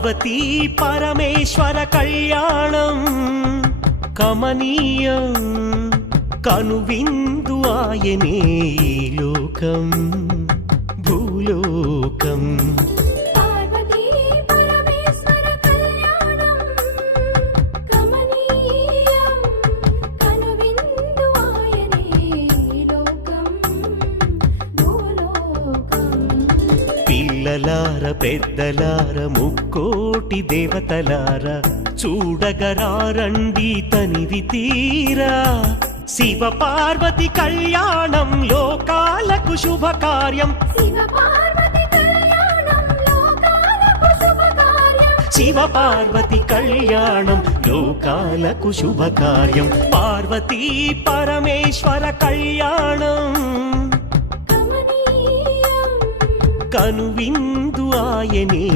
పార్వతీ పరమేశ్వర కళ్యాణం కమనీయం కనువిందు ఆయనే ఈ లోకం భూలోకం. పార్వతీ పరమేశ్వర కళ్యాణం కమనీయం కనువిందు ఆయనే ఈ లోకం భూలోకం. పిల్లలార పెద్దలార ముక్కోటి దేవతలార చూడగరారండి తనివి తీరా. శివ పార్వతి కళ్యాణం లోకాలకు శుభకార్యం. శివ పార్వతి కళ్యాణం లోకాలకు శుభకార్యం. శివ పార్వతి కళ్యాణం లోకాలకు శుభకార్యం. పార్వతీ పరమేశ్వర కళ్యాణం కమనీయం కనువిందు ఆయనే